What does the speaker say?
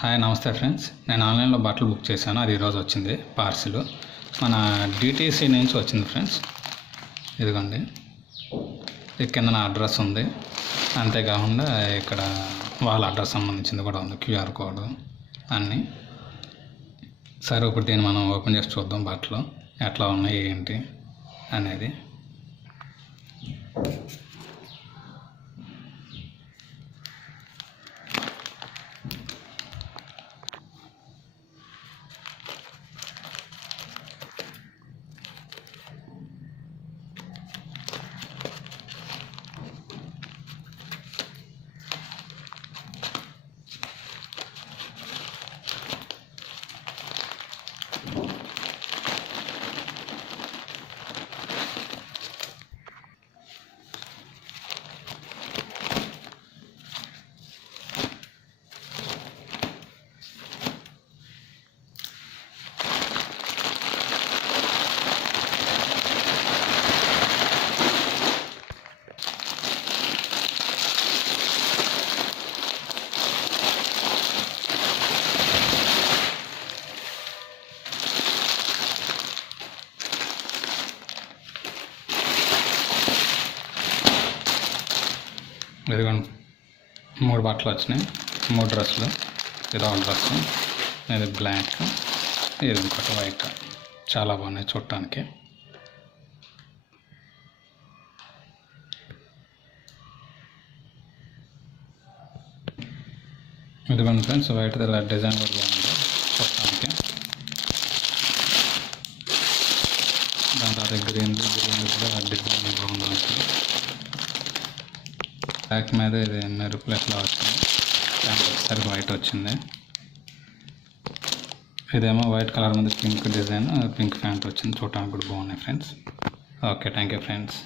Hi నమస్తే friends. నేను ఆన్లైన్లో బట్టలు బుక్ చేశాను. అది ఈరోజు వచ్చింది పార్సిల్. మన డిటీసీ నుంచి వచ్చింది ఫ్రెండ్స్. ఇదిగోండి, ఇది కింద నా అడ్రస్ ఉంది. అంతేకాకుండా ఇక్కడ వాళ్ళ అడ్రస్ సంబంధించింది కూడా ఉంది, క్యూఆర్ కోడ్ అన్నీ. సరే, ఇప్పుడు దీన్ని మనం ఓపెన్ చేసి చూద్దాం. బట్టలు ఎట్లా ఉన్నాయి ఏంటి అనేది. ఇదిగోండి, 3 బట్టలు వచ్చినాయి, 3 డ్రెస్సులు. ఇది ఒక డ్రెస్సు, ఇది బ్లాక్, ఇది ఇంకోటి వైట్. చాలా బాగున్నాయి చూడటానికి. ఇదిగోండి ఫ్రెండ్స్, వైట్ ఇలా డిజైన్ కూడా బాగుంది చూడటానికి. దాని తర్వాత గ్రీన్ కూడా డిజైన్ బాగుంది. బ్లాక్ మీద ఇది మెరుపులు ఎట్లా వచ్చింది, సరిగ్గా వైట్ వచ్చింది. ఇదేమో వైట్ కలర్ మీద పింక్ డిజైన్, పింక్ ప్యాంట్ వచ్చింది. చూడటానికి కూడా బాగున్నాయి friends. Okay, thank you friends.